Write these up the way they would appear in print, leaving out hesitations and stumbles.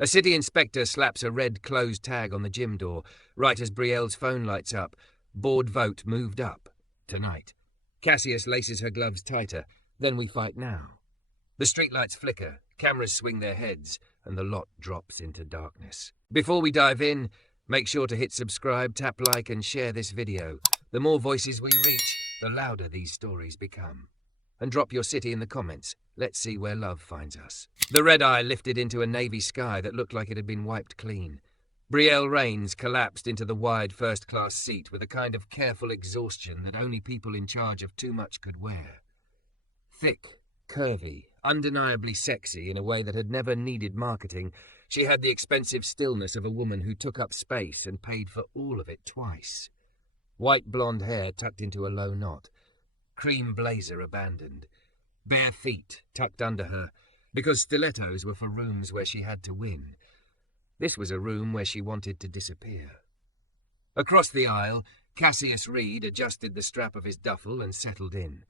A city inspector slaps a red closed tag on the gym door, right as Brielle's phone lights up. Board vote moved up. Tonight. Cassius laces her gloves tighter. Then we fight now. The streetlights flicker, cameras swing their heads, and the lot drops into darkness. Before we dive in, make sure to hit subscribe, tap like, and share this video. The more voices we reach, the louder these stories become. And drop your city in the comments. Let's see where love finds us. The red eye lifted into a navy sky that looked like it had been wiped clean. Brielle Raines collapsed into the wide first-class seat with a kind of careful exhaustion that only people in charge of too much could wear. Thick, curvy, undeniably sexy in a way that had never needed marketing, she had the expensive stillness of a woman who took up space and paid for all of it twice. White blonde hair tucked into a low knot. Cream blazer abandoned. Bare feet tucked under her, because stilettos were for rooms where she had to win. This was a room where she wanted to disappear. Across the aisle, Cassius Reed adjusted the strap of his duffel and settled in.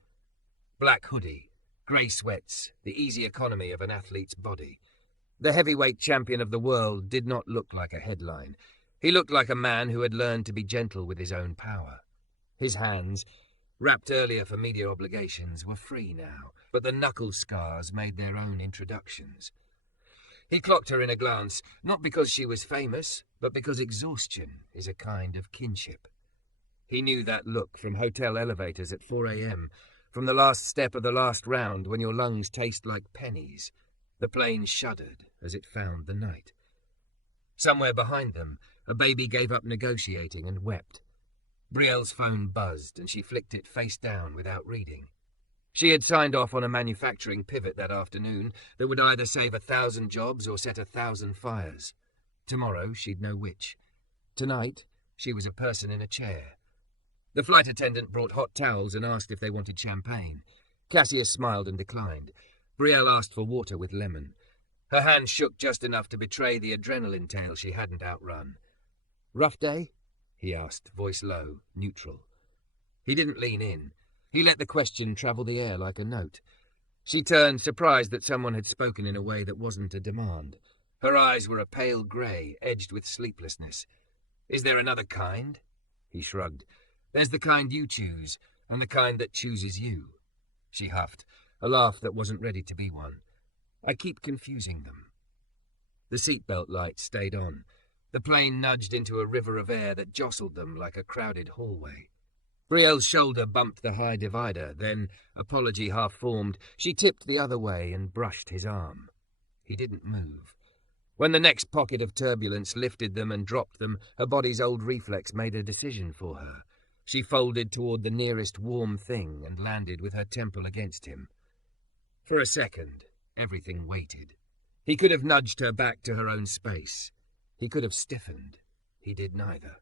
Black hoodie, grey sweats, the easy economy of an athlete's body. The heavyweight champion of the world did not look like a headline. He looked like a man who had learned to be gentle with his own power. His hands, wrapped earlier for media obligations, were free now, but the knuckle scars made their own introductions. He clocked her in a glance, not because she was famous, but because exhaustion is a kind of kinship. He knew that look from hotel elevators at 4 a.m., from the last step of the last round when your lungs taste like pennies. The plane shuddered as it found the night. Somewhere behind them, a baby gave up negotiating and wept. Brielle's phone buzzed, and she flicked it face down without reading. She had signed off on a manufacturing pivot that afternoon that would either save 1,000 jobs or set 1,000 fires. Tomorrow she'd know which. Tonight, she was a person in a chair. The flight attendant brought hot towels and asked if they wanted champagne. Cassius smiled and declined. Brielle asked for water with lemon. Her hand shook just enough to betray the adrenaline tail she hadn't outrun. "Rough day?" he asked, voice low, neutral. He didn't lean in. He let the question travel the air like a note. She turned, surprised that someone had spoken in a way that wasn't a demand. Her eyes were a pale grey, edged with sleeplessness. "Is there another kind?" He shrugged. "There's the kind you choose, and the kind that chooses you." She huffed, a laugh that wasn't ready to be one. "I keep confusing them." The seatbelt light stayed on. The plane nudged into a river of air that jostled them like a crowded hallway. Brielle's shoulder bumped the high divider, then, apology half-formed, she tipped the other way and brushed his arm. He didn't move. When the next pocket of turbulence lifted them and dropped them, her body's old reflex made a decision for her. She folded toward the nearest warm thing and landed with her temple against him. For a second, everything waited. He could have nudged her back to her own space. He could have stiffened. He did neither.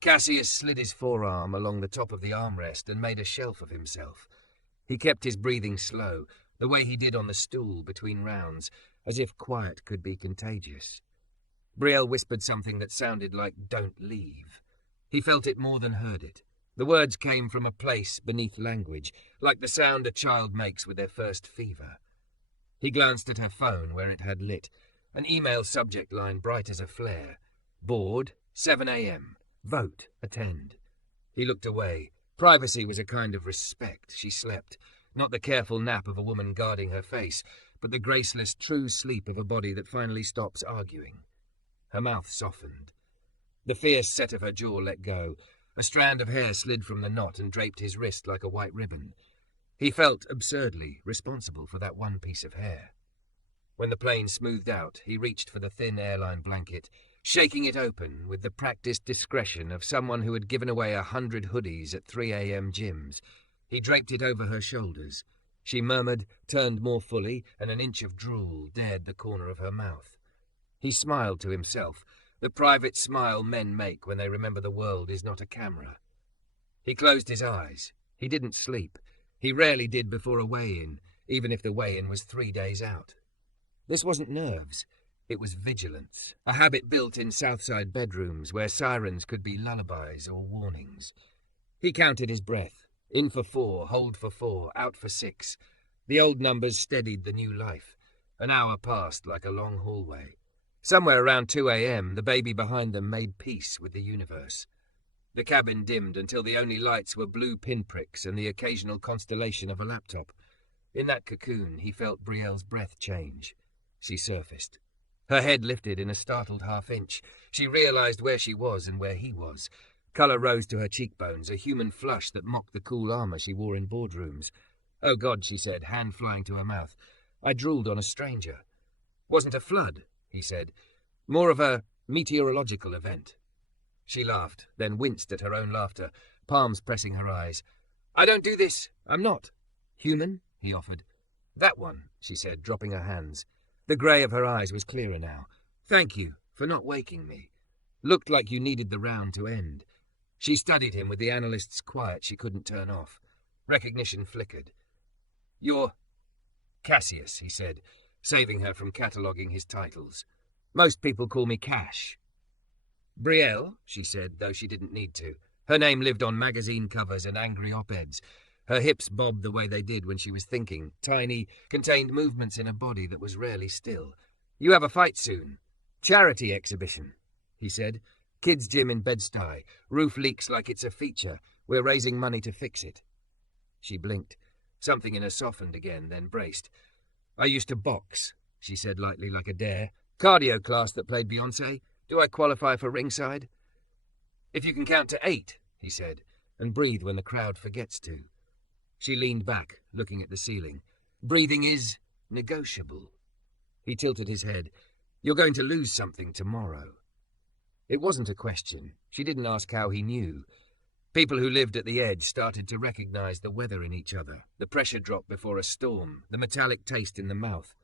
Cassius slid his forearm along the top of the armrest and made a shelf of himself. He kept his breathing slow, the way he did on the stool between rounds, as if quiet could be contagious. Brielle whispered something that sounded like "don't leave." He felt it more than heard it. The words came from a place beneath language, like the sound a child makes with their first fever. He glanced at her phone where it had lit, an email subject line bright as a flare. Board, 7 a.m. Vote, attend. He looked away. Privacy was a kind of respect. She slept, not the careful nap of a woman guarding her face, but the graceless true sleep of a body that finally stops arguing. Her mouth softened. The fierce set of her jaw let go. A strand of hair slid from the knot and draped his wrist like a white ribbon. He felt absurdly responsible for that one piece of hair. When the plane smoothed out, he reached for the thin airline blanket, shaking it open with the practiced discretion of someone who had given away 100 hoodies at 3 a.m. gyms. He draped it over her shoulders. She murmured, turned more fully, and an inch of drool dared the corner of her mouth. He smiled to himself, the private smile men make when they remember the world is not a camera. He closed his eyes. He didn't sleep. He rarely did before a weigh-in, even if the weigh-in was 3 days out. This wasn't nerves. It was vigilance, a habit built in Southside bedrooms where sirens could be lullabies or warnings. He counted his breath. In for 4, hold for 4, out for 6. The old numbers steadied the new life. An hour passed like a long hallway. Somewhere around 2 a.m., the baby behind them made peace with the universe. The cabin dimmed until the only lights were blue pinpricks and the occasional constellation of a laptop. In that cocoon, he felt Brielle's breath change. She surfaced. Her head lifted in a startled half-inch. She realized where she was and where he was. Colour rose to her cheekbones, a human flush that mocked the cool armour she wore in boardrooms. "Oh God," she said, hand flying to her mouth. "I drooled on a stranger." "Wasn't a flood," he said. "More of a meteorological event." She laughed, then winced at her own laughter, palms pressing her eyes. "I don't do this. I'm not." "Human?" he offered. "That one," she said, dropping her hands. The grey of her eyes was clearer now. "Thank you for not waking me. Looked like you needed the round to end." She studied him with the analyst's quiet she couldn't turn off. Recognition flickered. "You're Cassius," he said, saving her from cataloguing his titles. "Most people call me Cash." "Brielle," she said, though she didn't need to. Her name lived on magazine covers and angry op-eds. Her hips bobbed the way they did when she was thinking, tiny, contained movements in a body that was rarely still. "You have a fight soon." "Charity exhibition," he said. "Kids' gym in Bed-Stuy. Roof leaks like it's a feature. We're raising money to fix it." She blinked. Something in her softened again, then braced. "I used to box," she said lightly, like a dare. "Cardio class that played Beyoncé. Do I qualify for ringside?" "If you can count to 8, he said, "and breathe when the crowd forgets to." She leaned back, looking at the ceiling. "Breathing is negotiable." He tilted his head. "You're going to lose something tomorrow." It wasn't a question. She didn't ask how he knew. People who lived at the edge started to recognize the weather in each other, the pressure drop before a storm, the metallic taste in the mouth.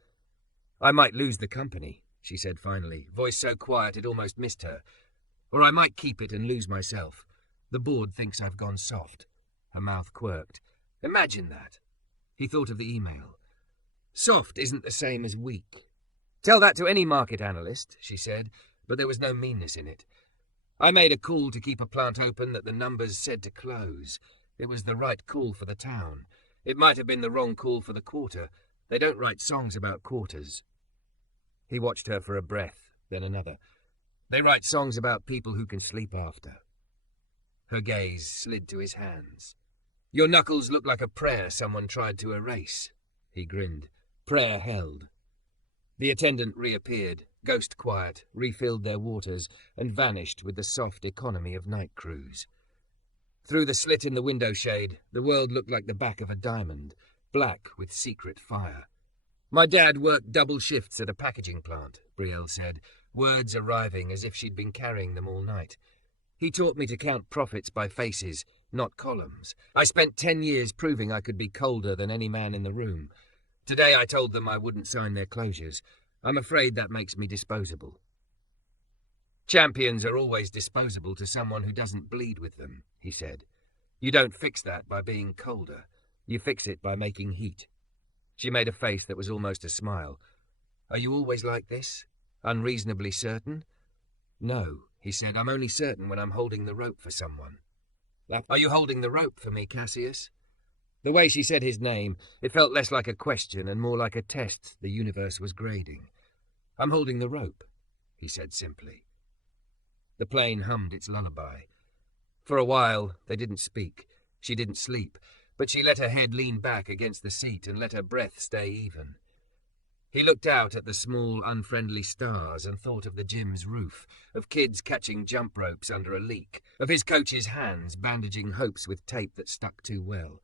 "I might lose the company," she said finally, voice so quiet it almost missed her. "Or I might keep it and lose myself. The board thinks I've gone soft." Her mouth quirked. "Imagine that." He thought of the email. "Soft isn't the same as weak." "Tell that to any market analyst," she said, but there was no meanness in it. "I made a call to keep a plant open that the numbers said to close. It was the right call for the town. It might have been the wrong call for the quarter. They don't write songs about quarters." He watched her for a breath, then another. "They write songs about people who can sleep after." Her gaze slid to his hands. "Your knuckles look like a prayer someone tried to erase." He grinned. "Prayer held." The attendant reappeared, ghost quiet, refilled their waters, and vanished with the soft economy of night crews. Through the slit in the window shade, the world looked like the back of a diamond, black with secret fire. "My dad worked double shifts at a packaging plant," Brielle said, words arriving as if she'd been carrying them all night. "He taught me to count profits by faces, not columns. I spent 10 years proving I could be colder than any man in the room. Today I told them I wouldn't sign their closures. I'm afraid that makes me disposable." "Champions are always disposable to someone who doesn't bleed with them," he said. "You don't fix that by being colder. You fix it by making heat." She made a face that was almost a smile. "Are you always like this? Unreasonably certain?" "No," he said. "I'm only certain when I'm holding the rope for someone." "Are you holding the rope for me, Cassius?" The way she said his name, it felt less like a question and more like a test the universe was grading. "I'm holding the rope," he said simply. The plane hummed its lullaby. For a while, they didn't speak. She didn't sleep, but she let her head lean back against the seat and let her breath stay even. He looked out at the small, unfriendly stars and thought of the gym's roof, of kids catching jump ropes under a leak, of his coach's hands bandaging hopes with tape that stuck too well.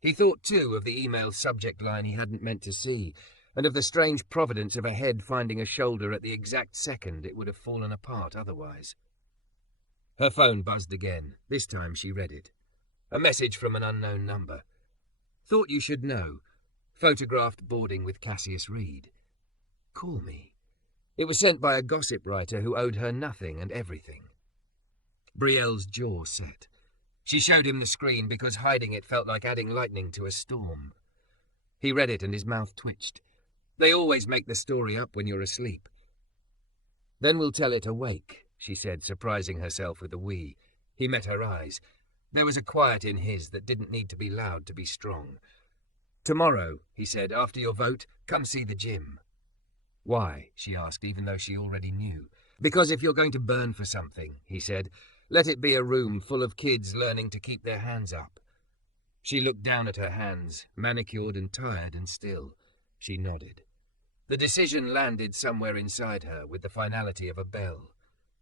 He thought, too, of the email subject line he hadn't meant to see, and of the strange providence of a head finding a shoulder at the exact second it would have fallen apart otherwise. Her phone buzzed again. This time she read it. A message from an unknown number. "Thought you should know. Photographed boarding with Cassius Reed. Call me." It was sent by a gossip writer who owed her nothing and everything. Brielle's jaw set. She showed him the screen because hiding it felt like adding lightning to a storm. He read it and his mouth twitched. "They always make the story up when you're asleep." "Then we'll tell it awake," she said, surprising herself with a wee. He met her eyes. There was a quiet in his that didn't need to be loud to be strong. "Tomorrow," he said, "after your vote, come see the gym." Why? She asked, even though she already knew. Because if you're going to burn for something, he said, let it be a room full of kids learning to keep their hands up. She looked down at her hands, manicured and tired and still. She nodded. The decision landed somewhere inside her with the finality of a bell.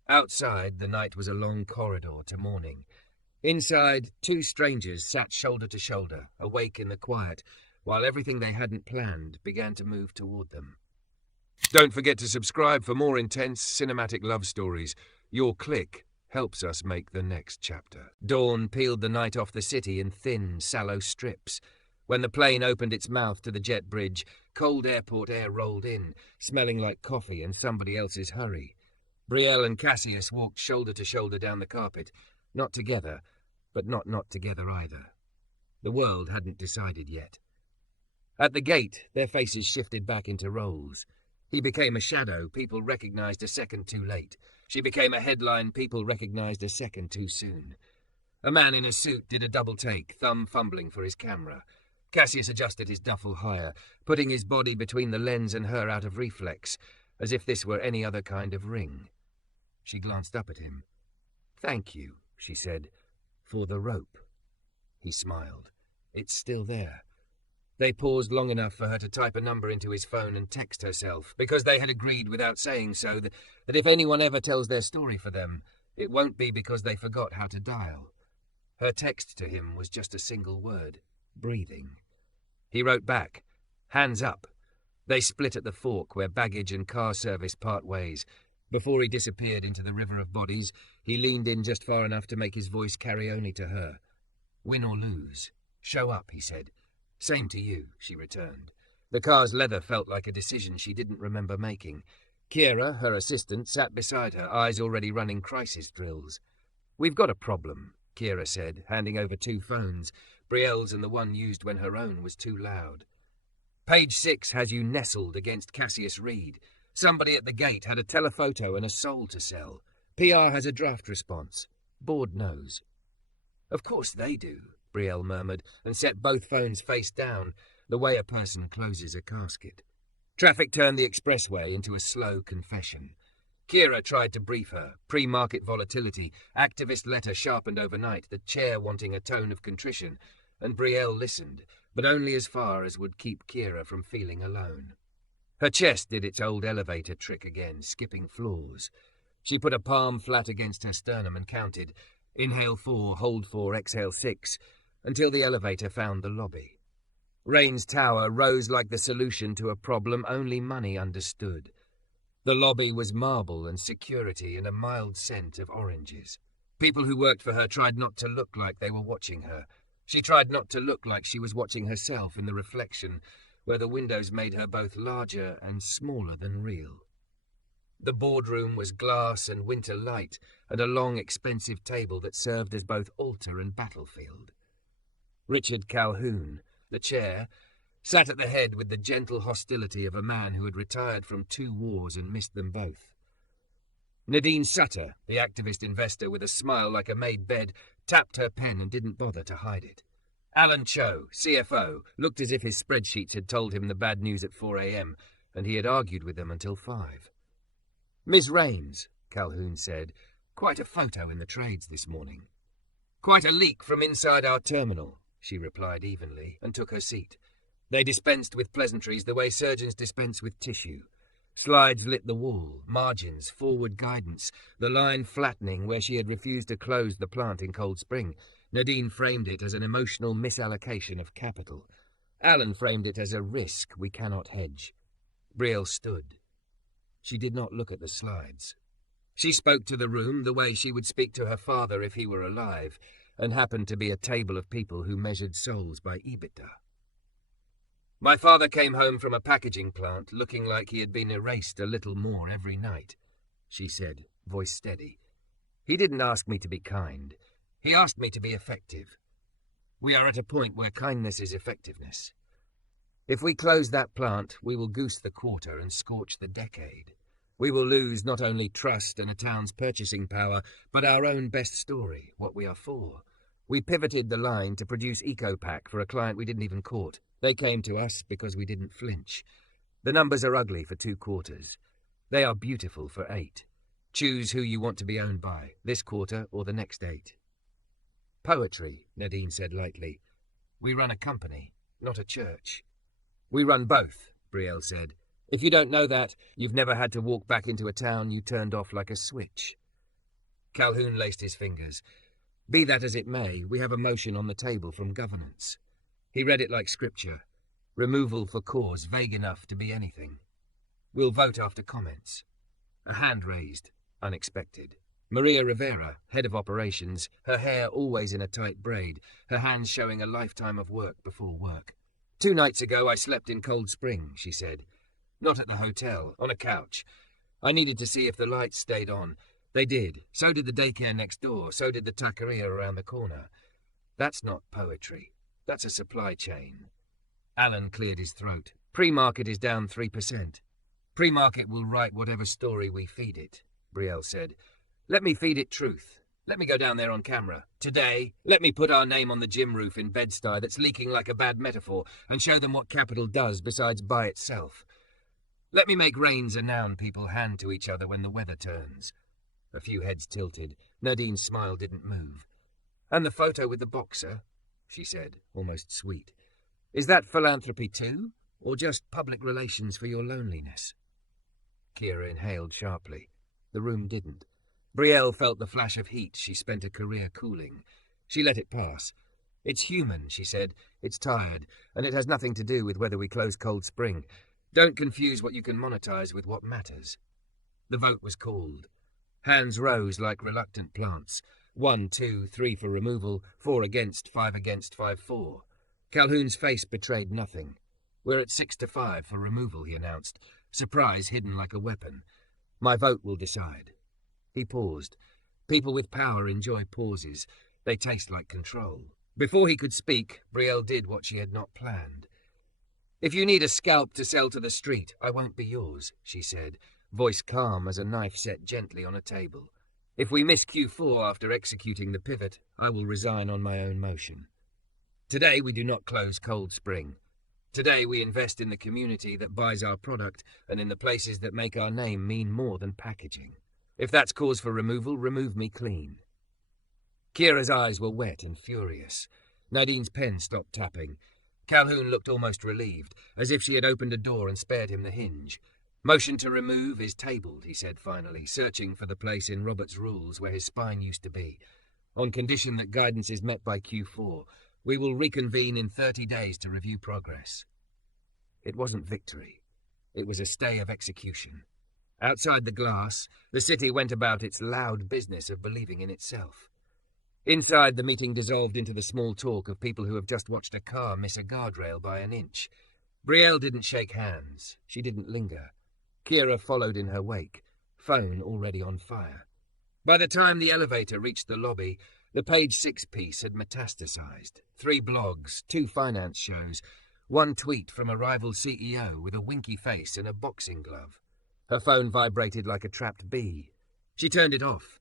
Outside, the night was a long corridor to morning. Inside, two strangers sat shoulder to shoulder, awake in the quiet, while everything they hadn't planned began to move toward them. Don't forget to subscribe for more intense cinematic love stories. Your click helps us make the next chapter. Dawn peeled the night off the city in thin, sallow strips. When the plane opened its mouth to the jet bridge, cold airport air rolled in, smelling like coffee and somebody else's hurry. Brielle and Cassius walked shoulder to shoulder down the carpet, not together, but not together either. The world hadn't decided yet. At the gate, their faces shifted back into roles. He became a shadow people recognized a second too late. She became a headline people recognized a second too soon. A man in a suit did a double take, thumb fumbling for his camera. Cassius adjusted his duffel higher, putting his body between the lens and her out of reflex, as if this were any other kind of ring. She glanced up at him. Thank you, she said, for the rope. He smiled. It's still there. They paused long enough for her to type a number into his phone and text herself, because they had agreed without saying so that if anyone ever tells their story for them, it won't be because they forgot how to dial. Her text to him was just a single word, breathing. He wrote back, hands up. They split at the fork where baggage and car service part ways. Before he disappeared into the river of bodies, he leaned in just far enough to make his voice carry only to her. Win or lose. Show up, he said. Same to you, she returned. The car's leather felt like a decision she didn't remember making. Kira, her assistant, sat beside her, eyes already running crisis drills. We've got a problem, Kira said, handing over two phones, Brielle's and the one used when her own was too loud. Page 6 has you nestled against Cassius Reed. Somebody at the gate had a telephoto and a soul to sell. PR has a draft response. Board knows. Of course they do, Brielle murmured, and set both phones face down, the way a person closes a casket. Traffic turned the expressway into a slow confession. Kira tried to brief her. Pre-market volatility, activist letter sharpened overnight, the chair wanting a tone of contrition, and Brielle listened, but only as far as would keep Kira from feeling alone. Her chest did its old elevator trick again, skipping floors. She put a palm flat against her sternum and counted, inhale 4, hold 4, exhale 6, until the elevator found the lobby. Raines Tower rose like the solution to a problem only money understood. The lobby was marble and security and a mild scent of oranges. People who worked for her tried not to look like they were watching her. She tried not to look like she was watching herself in the reflection, where the windows made her both larger and smaller than real. The boardroom was glass and winter light, and a long, expensive table that served as both altar and battlefield. Richard Calhoun, the chair, sat at the head with the gentle hostility of a man who had retired from 2 wars and missed them both. Nadine Sutter, the activist investor with a smile like a made bed, tapped her pen and didn't bother to hide it. Alan Cho, CFO, looked as if his spreadsheets had told him the bad news at 4 a.m, and he had argued with them until 5. Ms. Raines, Calhoun said, quite a photo in the trades this morning. Quite a leak from inside our terminal, she replied evenly, and took her seat. They dispensed with pleasantries the way surgeons dispense with tissue. Slides lit the wall, margins, forward guidance, the line flattening where she had refused to close the plant in Cold Spring. Nadine framed it as an emotional misallocation of capital. Alan framed it as a risk we cannot hedge. Brielle stood. She did not look at the slides. She spoke to the room the way she would speak to her father if he were alive, and happened to be a table of people who measured souls by EBITDA. My father came home from a packaging plant looking like he had been erased a little more every night, she said, voice steady. He didn't ask me to be kind. He asked me to be effective. We are at a point where kindness is effectiveness. If we close that plant, we will goose the quarter and scorch the decade. We will lose not only trust and a town's purchasing power, but our own best story, what we are for. We pivoted the line to produce EcoPack for a client we didn't even court. They came to us because we didn't flinch. The numbers are ugly for 2 quarters. They are beautiful for 8. Choose who you want to be owned by, this quarter or the next 8. Poetry, Nadine said lightly. We run a company, not a church. We run both, Brielle said. If you don't know that, you've never had to walk back into a town you turned off like a switch. Calhoun laced his fingers. Be that as it may, we have a motion on the table from governance. He read it like scripture. Removal for cause vague enough to be anything. We'll vote after comments. A hand raised, unexpected. Maria Rivera, head of operations, her hair always in a tight braid, her hands showing a lifetime of work before work. 2 nights ago I slept in Cold Spring, she said. Not at the hotel, on a couch. I needed to see if the lights stayed on. They did. So did the daycare next door. So did the taqueria around the corner. That's not poetry. That's a supply chain. Alan cleared his throat. Pre-market is down 3%. Pre-market will write whatever story we feed it, Brielle said. Let me feed it truth. Let me go down there on camera. Today, let me put our name on the gym roof in Bed-Stuy that's leaking like a bad metaphor and show them what capital does besides buy itself. Let me make Raines a noun people hand to each other when the weather turns. A few heads tilted. Nadine's smile didn't move. And the photo with the boxer, she said, almost sweet. Is that philanthropy too, or just public relations for your loneliness? Kira inhaled sharply. The room didn't. Brielle felt the flash of heat she spent a career cooling. She let it pass. It's human, she said. It's tired, and it has nothing to do with whether we close Cold Spring. Don't confuse what you can monetize with what matters. The vote was called. Hands rose like reluctant plants. 1, 2, 3 for removal, 4 against, 5 against, 5 for. Calhoun's face betrayed nothing. We're at 6-5 for removal, he announced, surprise hidden like a weapon. My vote will decide. He paused. People with power enjoy pauses. They taste like control. Before he could speak, Brielle did what she had not planned. If you need a scalp to sell to the street, I won't be yours, she said, voice calm as a knife set gently on a table. If we miss Q4 after executing the pivot, I will resign on my own motion. Today we do not close Cold Spring. Today we invest in the community that buys our product and in the places that make our name mean more than packaging. If that's cause for removal, remove me clean. Kira's eyes were wet and furious. Nadine's pen stopped tapping. Calhoun looked almost relieved, as if she had opened a door and spared him the hinge. Motion to remove is tabled, he said finally, searching for the place in Robert's rules where his spine used to be. On condition that guidance is met by Q4, we will reconvene in 30 days to review progress. It wasn't victory. It was a stay of execution. Outside the glass, the city went about its loud business of believing in itself. Inside, the meeting dissolved into the small talk of people who have just watched a car miss a guardrail by an inch. Brielle didn't shake hands. She didn't linger. Kira followed in her wake, phone already on fire. By the time the elevator reached the lobby, the Page 6 piece had metastasized. 3 blogs, 2 finance shows, 1 tweet from a rival CEO with a winky face and a boxing glove. Her phone vibrated like a trapped bee. She turned it off.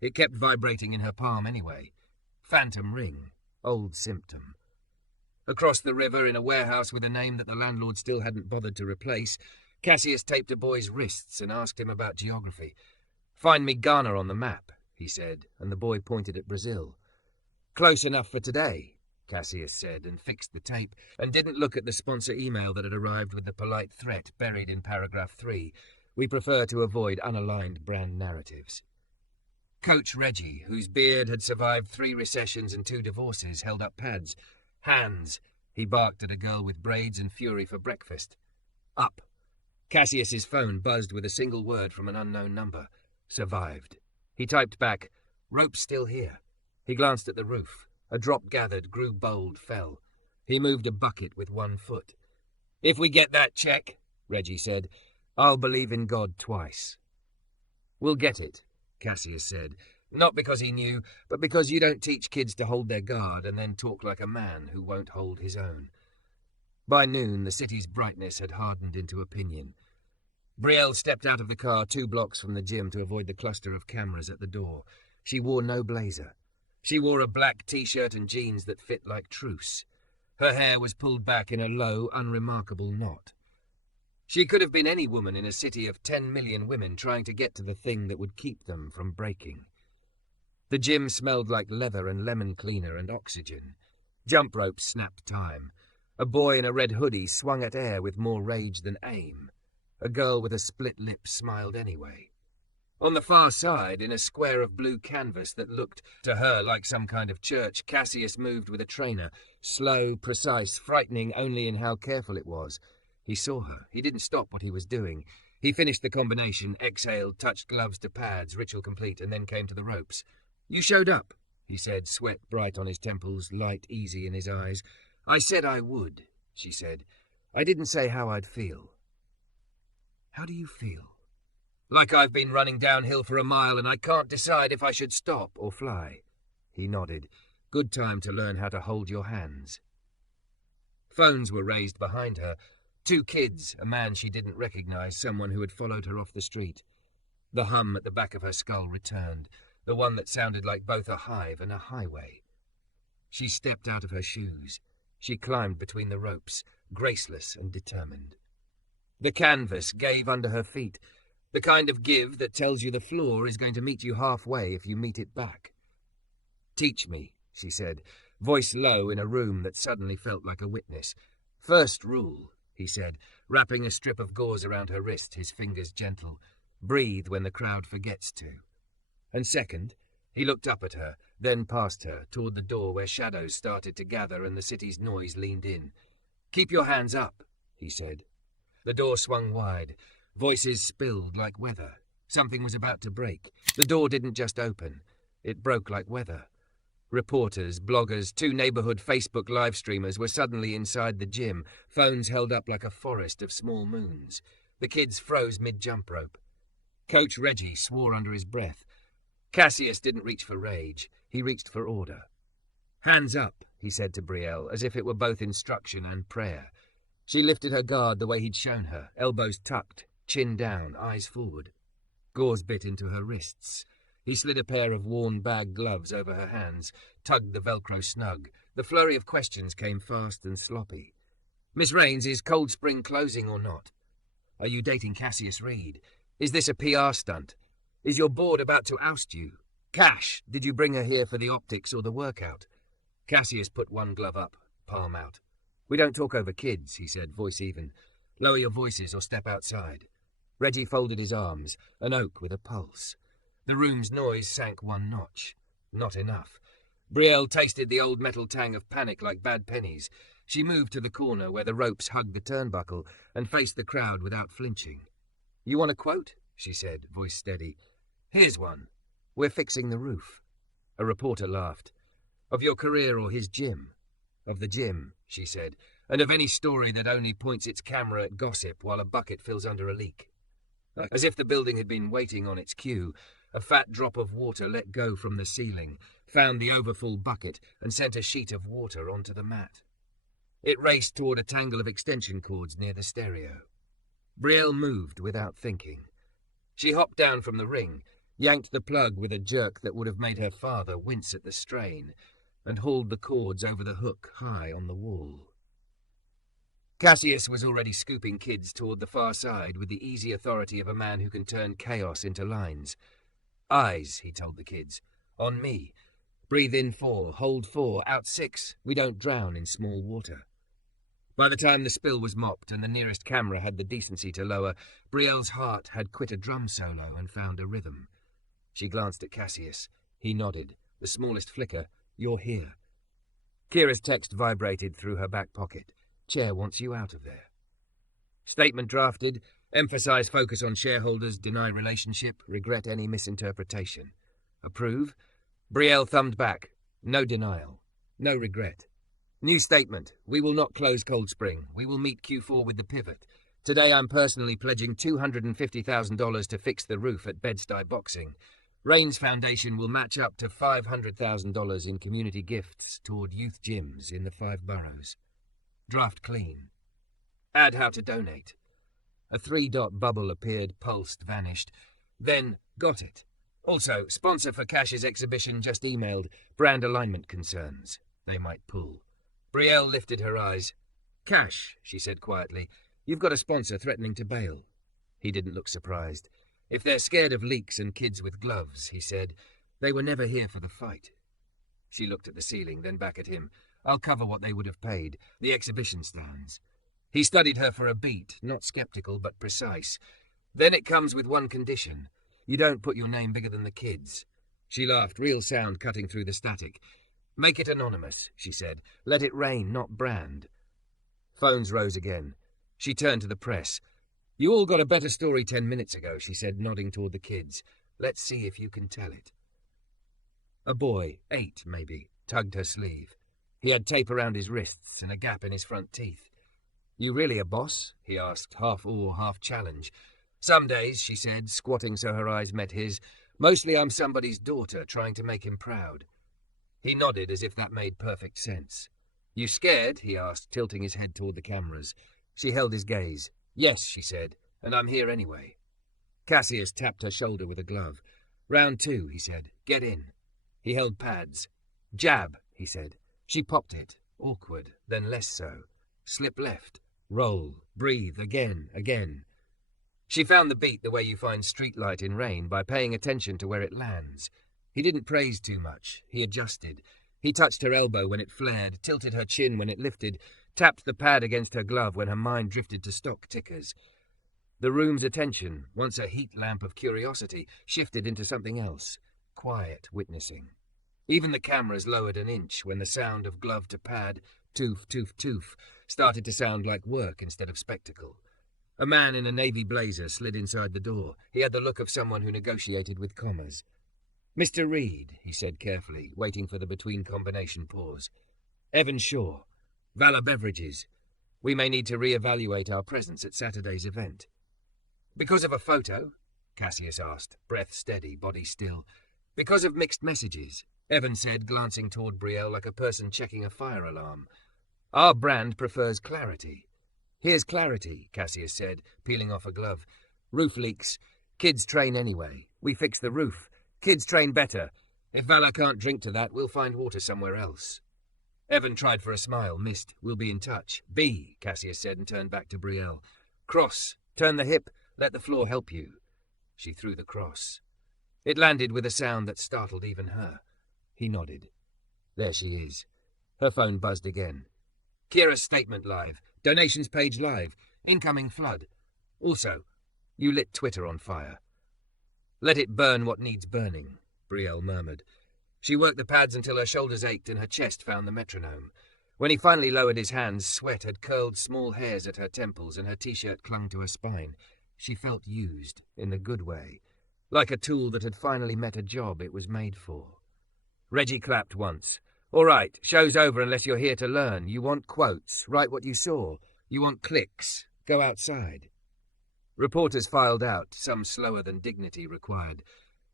It kept vibrating in her palm anyway. Phantom ring. Old symptom. Across the river, in a warehouse with a name that the landlord still hadn't bothered to replace, Cassius taped a boy's wrists and asked him about geography. Find me Ghana on the map, he said, and the boy pointed at Brazil. Close enough for today, Cassius said, and fixed the tape, and didn't look at the sponsor email that had arrived with the polite threat buried in paragraph 3. We prefer to avoid unaligned brand narratives. Coach Reggie, whose beard had survived 3 recessions and 2 divorces, held up pads. Hands, he barked at a girl with braids and fury for breakfast. Up. Cassius's phone buzzed with a single word from an unknown number. Survived. He typed back, rope's still here. He glanced at the roof. A drop gathered, grew bold, fell. He moved a bucket with 1 foot. If we get that check, Reggie said, I'll believe in God twice. We'll get it, Cassius said, not because he knew, but because you don't teach kids to hold their guard and then talk like a man who won't hold his own. By noon, the city's brightness had hardened into opinion. Brielle stepped out of the car 2 blocks from the gym to avoid the cluster of cameras at the door. She wore no blazer. She wore a black t-shirt and jeans that fit like truce. Her hair was pulled back in a low, unremarkable knot. She could have been any woman in a city of 10 million women trying to get to the thing that would keep them from breaking. The gym smelled like leather and lemon cleaner and oxygen. Jump ropes snapped time. A boy in a red hoodie swung at air with more rage than aim. A girl with a split lip smiled anyway. On the far side, in a square of blue canvas that looked to her like some kind of church, Cassius moved with a trainer, slow, precise, frightening only in how careful it was. He saw her. He didn't stop what he was doing. He finished the combination, exhaled, touched gloves to pads, ritual complete, and then came to the ropes. "You showed up," he said, sweat bright on his temples, light easy in his eyes. "I said I would," she said. "I didn't say how I'd feel." "How do you feel?" "Like I've been running downhill for a mile and I can't decide if I should stop or fly." He nodded. "Good time to learn how to hold your hands." Phones were raised behind her. 2 kids, a man she didn't recognize, someone who had followed her off the street. The hum at the back of her skull returned, the one that sounded like both a hive and a highway. She stepped out of her shoes. She climbed between the ropes, graceless and determined. The canvas gave under her feet, the kind of give that tells you the floor is going to meet you halfway if you meet it back. "Teach me," she said, voice low in a room that suddenly felt like a witness. "First rule," he said, wrapping a strip of gauze around her wrist, his fingers gentle. "Breathe when the crowd forgets to." And second, he looked up at her, then past her, toward the door where shadows started to gather and the city's noise leaned in. "Keep your hands up," he said. The door swung wide. Voices spilled like weather. Something was about to break. The door didn't just open. It broke like weather. Reporters, bloggers, 2 neighborhood Facebook live streamers were suddenly inside the gym, phones held up like a forest of small moons. The kids froze mid-jump rope. Coach Reggie swore under his breath. Cassius didn't reach for rage. He reached for order. "Hands up," he said to Brielle, as if it were both instruction and prayer. She lifted her guard the way he'd shown her, elbows tucked, chin down, eyes forward. Gauze bit into her wrists. He slid a pair of worn bag gloves over her hands, tugged the Velcro snug. The flurry of questions came fast and sloppy. "Miss Raines, is Cold Spring closing or not? Are you dating Cassius Reed? Is this a PR stunt? Is your board about to oust you? Cash, did you bring her here for the optics or the workout?" Cassius put one glove up, palm out. "We don't talk over kids," he said, voice even. "Lower your voices or step outside." Reggie folded his arms, an oak with a pulse. The room's noise sank one notch. Not enough. Brielle tasted the old metal tang of panic like bad pennies. She moved to the corner where the ropes hugged the turnbuckle and faced the crowd without flinching. "You want a quote?" she said, voice steady. "Here's one. We're fixing the roof." A reporter laughed. "Of your career or his gym?" "Of the gym," she said, "and of any story that only points its camera at gossip while a bucket fills under a leak." As if the building had been waiting on its cue, a fat drop of water let go from the ceiling, found the overfull bucket, and sent a sheet of water onto the mat. It raced toward a tangle of extension cords near the stereo. Brielle moved without thinking. She hopped down from the ring, yanked the plug with a jerk that would have made her father wince at the strain, and hauled the cords over the hook high on the wall. Cassius was already scooping kids toward the far side with the easy authority of a man who can turn chaos into lines. "Eyes," he told the kids. "On me. Breathe in 4, hold 4, out 6. We don't drown in small water." By the time the spill was mopped and the nearest camera had the decency to lower, Brielle's heart had quit a drum solo and found a rhythm. She glanced at Cassius. He nodded. The smallest flicker. "You're here." Kira's text vibrated through her back pocket. "Chair wants you out of there." Statement drafted. Emphasize focus on shareholders, deny relationship, regret any misinterpretation. Approve? Brielle thumbed back. No denial. No regret. New statement. We will not close Cold Spring. We will meet Q4 with the pivot. Today I'm personally pledging $250,000 to fix the roof at Bed-Stuy Boxing. Raines Foundation will match up to $500,000 in community gifts toward youth gyms in the 5 boroughs. Draft clean. Add how to donate. A 3-dot bubble appeared, pulsed, vanished. Then, got it. Also, sponsor for Cash's exhibition just emailed. Brand alignment concerns. They might pull. Brielle lifted her eyes. "Cash," she said quietly. You've got a sponsor threatening to bail." He didn't look surprised. "If they're scared of leaks and kids with gloves," he said, "they were never here for the fight." She looked at the ceiling, then back at him. "I'll cover what they would have paid, the exhibition stands." He studied her for a beat, not skeptical but precise. "Then it comes with one condition. You don't put your name bigger than the kids." She laughed, real sound cutting through the static. "Make it anonymous," she said. "Let it rain, not brand." Phones rose again. She turned to the press. "You all got a better story 10 minutes ago," she said, nodding toward the kids. "Let's see if you can tell it." A boy, 8 maybe, tugged her sleeve. He had tape around his wrists and a gap in his front teeth. "You really a boss?" he asked, half awe, half challenge. "Some days," she said, squatting so her eyes met his. "Mostly I'm somebody's daughter, trying to make him proud." He nodded as if that made perfect sense. "You scared?" he asked, tilting his head toward the cameras. She held his gaze. "Yes," she said, "and I'm here anyway." Cassius tapped her shoulder with a glove. "Round 2, he said. "Get in." He held pads. "Jab," he said. She popped it. Awkward, then less so. Slip left. Roll. Breathe. Again. She found the beat the way you find streetlight in rain, by paying attention to where it lands. He didn't praise too much. He adjusted. He touched her elbow when it flared, tilted her chin when it lifted, tapped the pad against her glove when her mind drifted to stock tickers. The room's attention, once a heat lamp of curiosity, shifted into something else. Quiet witnessing. Even the cameras lowered an inch when the sound of glove to pad, toof, toof, toof, started to sound like work instead of spectacle. A man in a navy blazer slid inside the door. He had the look of someone who negotiated with commas. "Mr. Reed," he said carefully, waiting for the between-combination pause. "Evan Shaw. Valor Beverages. We may need to re-evaluate our presence at Saturday's event." "Because of a photo?" Cassius asked, breath steady, body still. "Because of mixed messages," Evan said, glancing toward Brielle like a person checking a fire alarm. "Our brand prefers clarity." "Here's clarity," Cassius said, peeling off a glove. "Roof leaks. Kids train anyway. We fix the roof. Kids train better. If Valor can't drink to that, we'll find water somewhere else." Evan tried for a smile, missed. "We'll be in touch." "B," Cassius said, and turned back to Brielle. "Cross. Turn the hip. Let the floor help you." She threw the cross. It landed with a sound that startled even her. He nodded. "There she is." Her phone buzzed again. "Kira's statement live. Donations page live. Incoming flood. Also, you lit Twitter on fire." "Let it burn what needs burning," Brielle murmured. She worked the pads until her shoulders ached and her chest found the metronome. When he finally lowered his hands, sweat had curled small hairs at her temples and her t-shirt clung to her spine. She felt used, in a good way, like a tool that had finally met a job it was made for. Reggie clapped once. "All right, show's over unless you're here to learn. You want quotes, write what you saw. You want clicks, go outside." Reporters filed out, some slower than dignity required.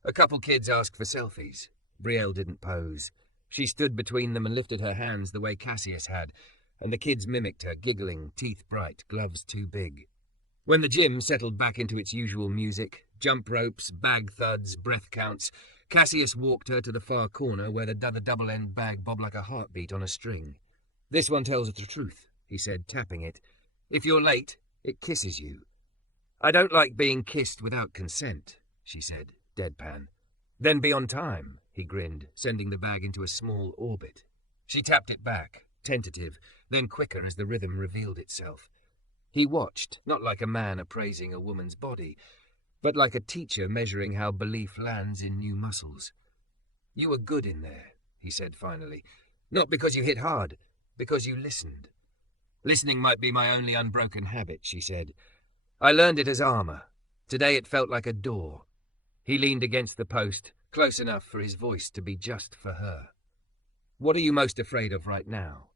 A couple kids asked for selfies. Brielle didn't pose. She stood between them and lifted her hands the way Cassius had, and the kids mimicked her, giggling, teeth bright, gloves too big. When the gym settled back into its usual music, jump ropes, bag thuds, breath counts, Cassius walked her to the far corner where the double-end bag bobbed like a heartbeat on a string. "This one tells the truth," he said, tapping it. "If you're late, it kisses you." "I don't like being kissed without consent," she said, deadpan. "Then be on time," he grinned, sending the bag into a small orbit. She tapped it back, tentative, then quicker as the rhythm revealed itself. He watched, not like a man appraising a woman's body, but like a teacher measuring how belief lands in new muscles. "You were good in there," he said finally. "Not because you hit hard, because you listened." "Listening might be my only unbroken habit," she said. "I learned it as armor. Today it felt like a door." He leaned against the post, close enough for his voice to be just for her. "What are you most afraid of right now?"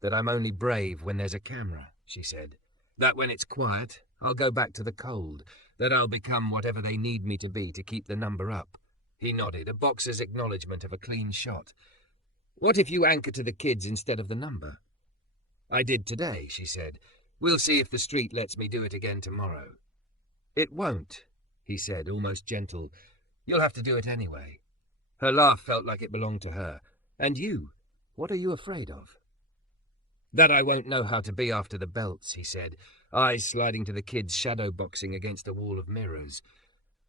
"That I'm only brave when there's a camera," she said. "That when it's quiet, I'll go back to the cold. That I'll become whatever they need me to be to keep the number up." He nodded, a boxer's acknowledgement of a clean shot. "What if you anchor to the kids instead of the number?" "I did today," she said. "We'll see if the street lets me do it again tomorrow." "It won't," he said, almost gentle. "You'll have to do it anyway." Her laugh felt like it belonged to her. "And you? What are you afraid of?" "That I won't know how to be after the belts," he said. eyes sliding to the kids shadow boxing against a wall of mirrors.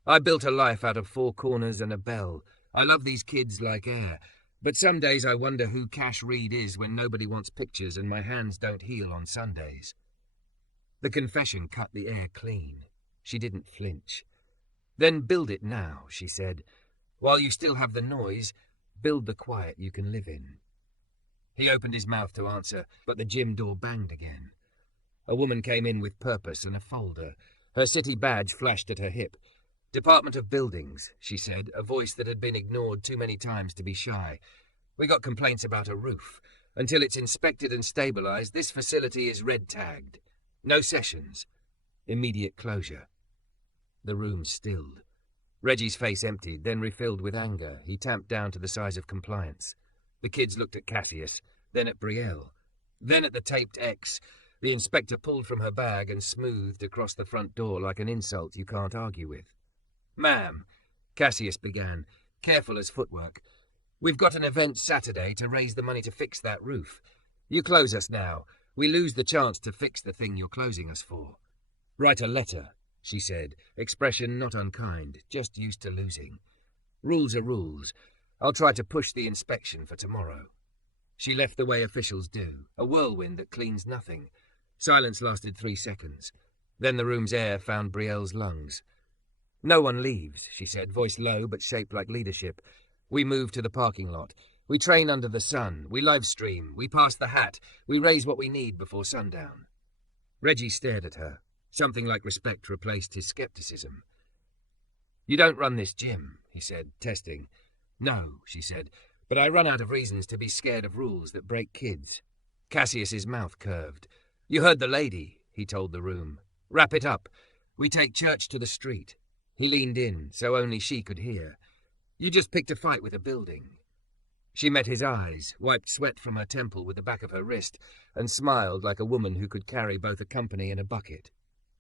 I built a life out of 4 corners and a bell. I love these kids like air, but some days I wonder who Cash Reed is when nobody wants pictures and my hands don't heal on Sundays. The confession cut the air clean. She didn't flinch. Then build it now, she said. While you still have the noise, build the quiet you can live in. He opened his mouth to answer, but the gym door banged again. A woman came in with purpose and a folder. Her city badge flashed at her hip. Department of Buildings, she said, a voice that had been ignored too many times to be shy. We got complaints about a roof. Until it's inspected and stabilized, this facility is red-tagged. No sessions. Immediate closure. The room stilled. Reggie's face emptied, then refilled with anger. He tamped down to the size of compliance. The kids looked at Cassius, then at Brielle, then at the taped X. The inspector pulled from her bag and smoothed across the front door like an insult you can't argue with. "Ma'am," Cassius began, careful as footwork, "we've got an event Saturday to raise the money to fix that roof. You close us now. We lose the chance to fix the thing you're closing us for." "Write a letter," she said, expression not unkind, just used to losing. "Rules are rules. I'll try to push the inspection for tomorrow." She left the way officials do, a whirlwind that cleans nothing. Silence lasted 3 seconds. Then the room's air found Brielle's lungs. "No one leaves," she said, voice low but shaped like leadership. "We move to the parking lot. We train under the sun. We live stream. We pass the hat. We raise what we need before sundown." Reggie stared at her. Something like respect replaced his skepticism. "You don't run this gym," he said, testing. "No," she said, "but I run out of reasons to be scared of rules that break kids." Cassius's mouth curved. "You heard the lady," he told the room. "Wrap it up. We take church to the street." He leaned in, so only she could hear. "You just picked a fight with a building." She met his eyes, wiped sweat from her temple with the back of her wrist, and smiled like a woman who could carry both a company and a bucket.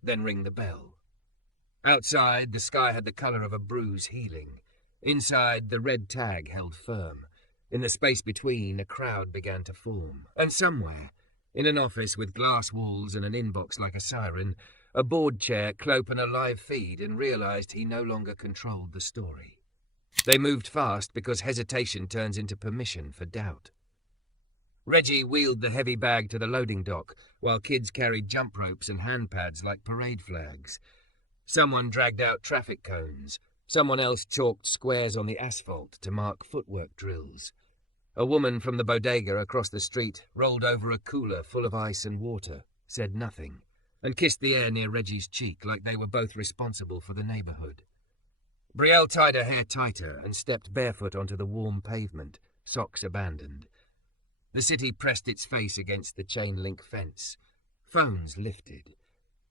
Then ring the bell. Outside, the sky had the colour of a bruise healing. Inside, the red tag held firm. In the space between, a crowd began to form. And somewhere, in an office with glass walls and an inbox like a siren, a board chair, clope and a live feed, and realised he no longer controlled the story. They moved fast because hesitation turns into permission for doubt. Reggie wheeled the heavy bag to the loading dock, while kids carried jump ropes and hand pads like parade flags. Someone dragged out traffic cones. Someone else chalked squares on the asphalt to mark footwork drills. A woman from the bodega across the street rolled over a cooler full of ice and water, said nothing, and kissed the air near Reggie's cheek like they were both responsible for the neighbourhood. Brielle tied her hair tighter and stepped barefoot onto the warm pavement, socks abandoned. The city pressed its face against the chain-link fence. Phones lifted.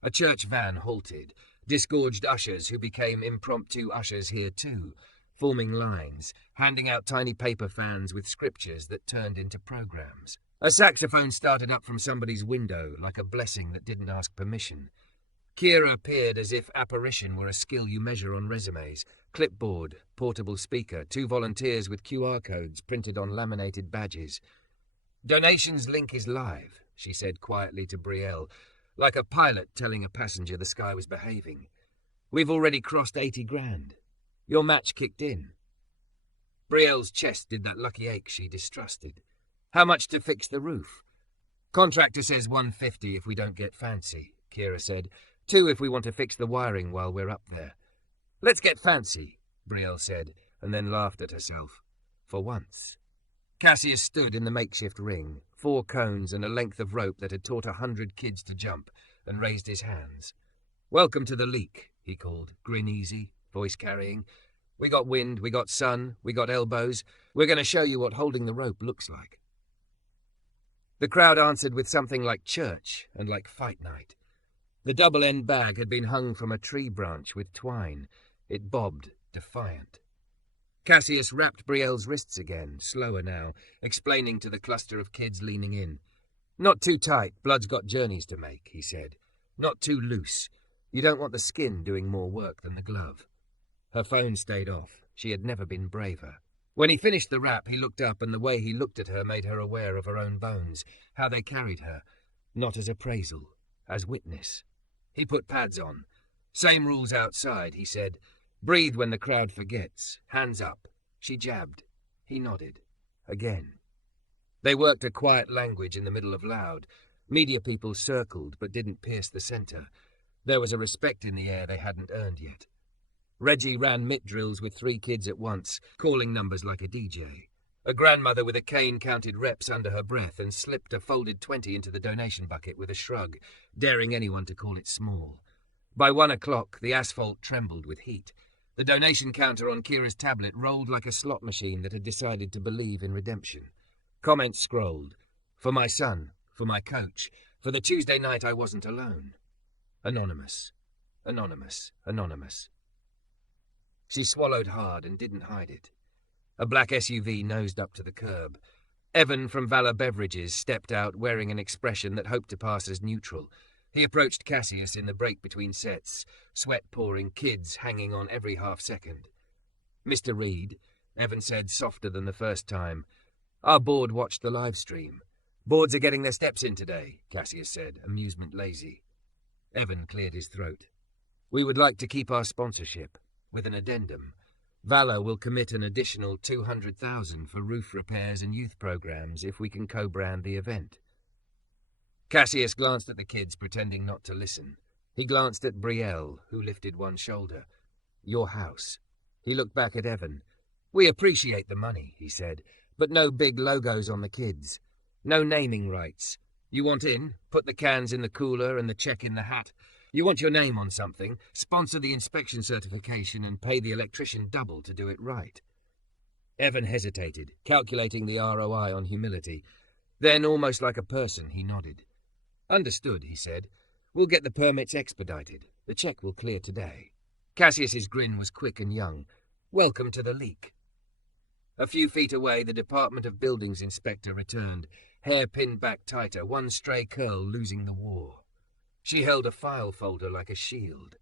A church van halted, disgorged ushers who became impromptu ushers here too, forming lines, handing out tiny paper fans with scriptures that turned into programs. A saxophone started up from somebody's window like a blessing that didn't ask permission. Kira appeared as if apparition were a skill you measure on resumes. Clipboard, portable speaker, 2 volunteers with QR codes printed on laminated badges. "Donations link is live," she said quietly to Brielle, like a pilot telling a passenger the sky was behaving. "We've already crossed 80 grand. Your match kicked in." Brielle's chest did that lucky ache she distrusted. "How much to fix the roof?" "Contractor says 150 if we don't get fancy," Kira said. 2 if we want to fix the wiring while we're up there." "Let's get fancy," Brielle said, and then laughed at herself. For once. Cassius stood in the makeshift ring, 4 cones and a length of rope that had taught 100 kids to jump, and raised his hands. "Welcome to the leak," he called, grin easy, voice carrying. "We got wind, we got sun, we got elbows. We're going to show you what holding the rope looks like." The crowd answered with something like church and like fight night. The double-end bag had been hung from a tree branch with twine. It bobbed, defiant. Cassius wrapped Brielle's wrists again, slower now, explaining to the cluster of kids leaning in. "Not too tight, blood's got journeys to make," he said. "Not too loose. You don't want the skin doing more work than the glove." Her phone stayed off. She had never been braver. When he finished the wrap, he looked up, and the way he looked at her made her aware of her own bones, how they carried her, not as appraisal, as witness. He put pads on. Same rules outside, he said. Breathe when the crowd forgets. Hands up. She jabbed. He nodded. Again. They worked a quiet language in the middle of loud. Media people circled but didn't pierce the centre. There was a respect in the air they hadn't earned yet. Reggie ran mitt drills with 3 kids at once, calling numbers like a DJ. A grandmother with a cane counted reps under her breath and slipped a folded 20 into the donation bucket with a shrug, daring anyone to call it small. By 1 o'clock, the asphalt trembled with heat. The donation counter on Kira's tablet rolled like a slot machine that had decided to believe in redemption. Comments scrolled. For my son, for my coach, for the Tuesday night I wasn't alone. Anonymous. Anonymous. Anonymous. She swallowed hard and didn't hide it. A black SUV nosed up to the curb. Evan from Valor Beverages stepped out wearing an expression that hoped to pass as neutral. He approached Cassius in the break between sets, sweat pouring, kids hanging on every half second. Mr. Reed, Evan said softer than the first time. Our board watched the live stream. Boards are getting their steps in today, Cassius said, amusement lazy. Evan cleared his throat. We would like to keep our sponsorship, with an addendum. Valor will commit an additional $200,000 for roof repairs and youth programs if we can co-brand the event. Cassius glanced at the kids, pretending not to listen. He glanced at Brielle, who lifted one shoulder. Your house. He looked back at Evan. We appreciate the money, he said, but no big logos on the kids. No naming rights. You want in? Put the cans in the cooler and the check in the hat. You want your name on something? Sponsor the inspection certification and pay the electrician double to do it right. Evan hesitated, calculating the ROI on humility. Then, almost like a person, he nodded. Understood, he said. We'll get the permits expedited. The check will clear today. Cassius's grin was quick and young. Welcome to the leak. A few feet away, the Department of Buildings inspector returned, hair pinned back tighter, one stray curl losing the war. She held a file folder like a shield.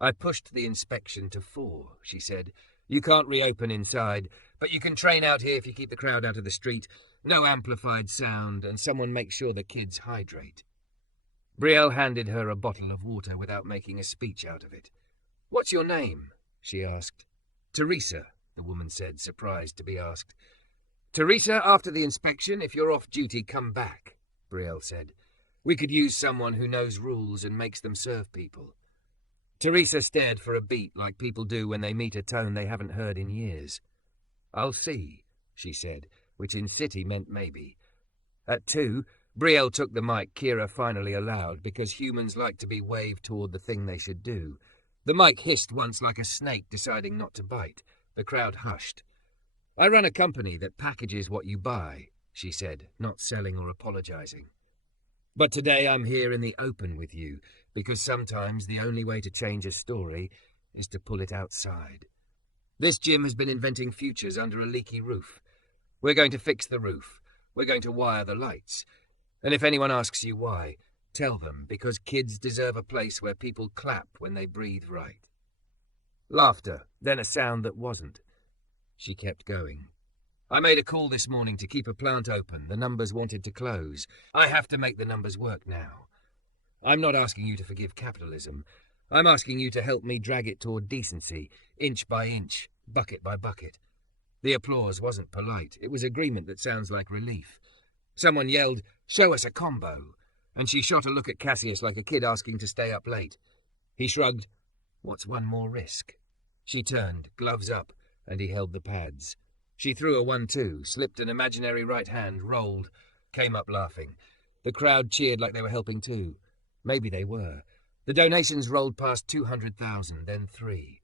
I pushed the inspection to 4, she said. You can't reopen inside, but you can train out here if you keep the crowd out of the street. No amplified sound, and someone makes sure the kids hydrate. Brielle handed her a bottle of water without making a speech out of it. What's your name? She asked. Teresa, the woman said, surprised to be asked. Teresa, after the inspection, if you're off duty, come back, Brielle said. We could use someone who knows rules and makes them serve people. Teresa stared for a beat like people do when they meet a tone they haven't heard in years. I'll see, she said, which in city meant maybe. At 2, Brielle took the mic Kira finally allowed because humans like to be waved toward the thing they should do. The mic hissed once like a snake deciding not to bite. The crowd hushed. I run a company that packages what you buy, she said, not selling or apologizing. But today I'm here in the open with you, because sometimes the only way to change a story is to pull it outside. This gym has been inventing futures under a leaky roof. We're going to fix the roof. We're going to wire the lights. And if anyone asks you why, tell them because kids deserve a place where people clap when they breathe right. Laughter, then a sound that wasn't. She kept going. I made a call this morning to keep a plant open. The numbers wanted to close. I have to make the numbers work now. I'm not asking you to forgive capitalism. I'm asking you to help me drag it toward decency, inch by inch, bucket by bucket. The applause wasn't polite. It was agreement that sounds like relief. Someone yelled, "Show us a combo," and she shot a look at Cassius like a kid asking to stay up late. He shrugged. What's one more risk? She turned, gloves up, and he held the pads. She threw a 1-2, slipped an imaginary right hand, rolled, came up laughing. The crowd cheered like they were helping too. Maybe they were. The donations rolled past 200,000, then 3.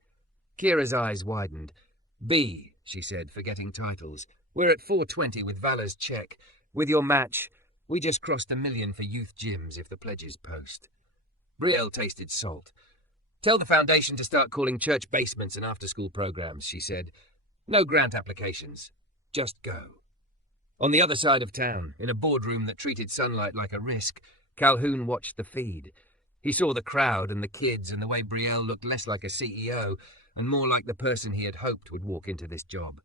Kira's eyes widened. B, she said, forgetting titles. We're at 420 with Valor's check. With your match, we just crossed $1 million for youth gyms if the pledges post. Brielle tasted salt. Tell the foundation to start calling church basements and after-school programs, she said. No grant applications. Just go. On the other side of town, in a boardroom that treated sunlight like a risk, Calhoun watched the feed. He saw the crowd and the kids and the way Brielle looked less like a CEO and more like the person he had hoped would walk into this job.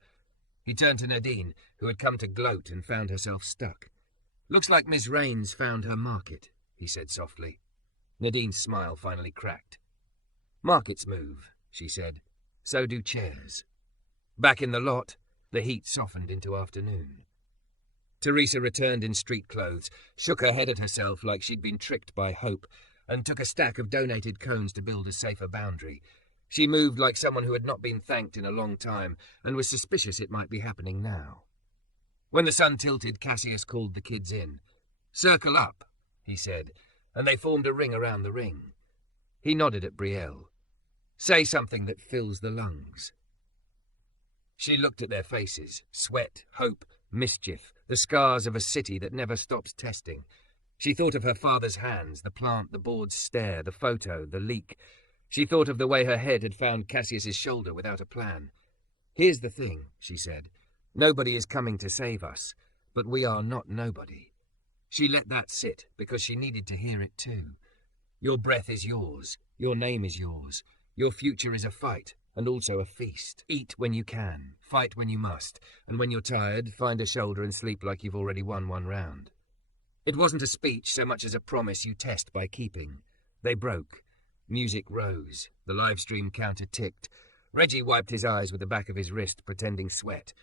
He turned to Nadine, who had come to gloat and found herself stuck. Looks like Miss Raines found her market, he said softly. Nadine's smile finally cracked. "Markets move," she said. "So do chairs." Back in the lot, the heat softened into afternoon. Teresa returned in street clothes, shook her head at herself like she'd been tricked by hope, and took a stack of donated cones to build a safer boundary. She moved like someone who had not been thanked in a long time, and was suspicious it might be happening now. When the sun tilted, Cassius called the kids in. "Circle up," he said, and they formed a ring around the ring. He nodded at Brielle. "Say something that fills the lungs." She looked at their faces, sweat, hope, mischief, the scars of a city that never stops testing. She thought of her father's hands, the plant, the board's stare, the photo, the leak. She thought of the way her head had found Cassius's shoulder without a plan. "Here's the thing," she said. "Nobody is coming to save us, but we are not nobody." She let that sit because she needed to hear it too. Your breath is yours. Your name is yours. Your future is a fight, and also a feast. Eat when you can, fight when you must, and when you're tired, find a shoulder and sleep like you've already won one round. It wasn't a speech so much as a promise you test by keeping. They broke. Music rose. The live stream counter ticked. Reggie wiped his eyes with the back of his wrist, pretending sweat.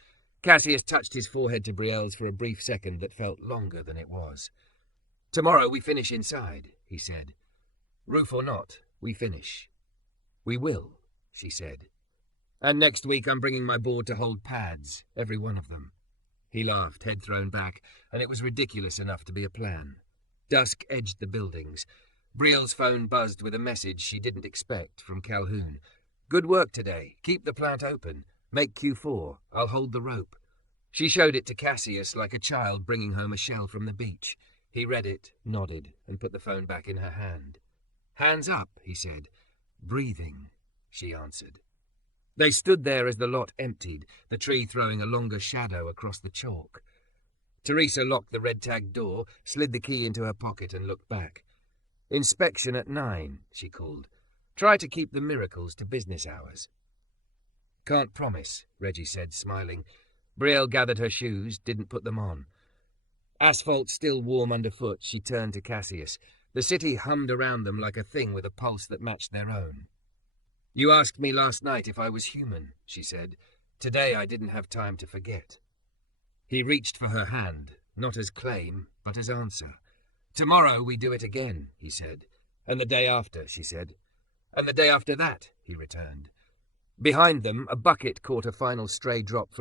Cassius touched his forehead to Brielle's for a brief second that felt longer than it was. "Tomorrow we finish inside," he said. "Roof or not, we finish." "We will," she said. "And next week I'm bringing my board to hold pads, every one of them." He laughed, head thrown back, and it was ridiculous enough to be a plan. Dusk edged the buildings. Brielle's phone buzzed with a message she didn't expect from Calhoun. "Good work today. Keep the plant open. Make Q4. I'll hold the rope." She showed it to Cassius like a child bringing home a shell from the beach. He read it, nodded, and put the phone back in her hand. "Hands up," he said. "Breathing," she answered. They stood there as the lot emptied, the tree throwing a longer shadow across the chalk. Teresa locked the red-tagged door, slid the key into her pocket and looked back. "Inspection at 9, she called. "Try to keep the miracles to business hours." "Can't promise," Reggie said, smiling. Brielle gathered her shoes, didn't put them on. Asphalt still warm underfoot, she turned to Cassius. The city hummed around them like a thing with a pulse that matched their own. "You asked me last night if I was human," she said. "Today I didn't have time to forget." He reached for her hand, not as claim, but as answer. "Tomorrow we do it again," he said. "And the day after," she said. "And the day after that," he returned. Behind them, a bucket caught a final stray drop from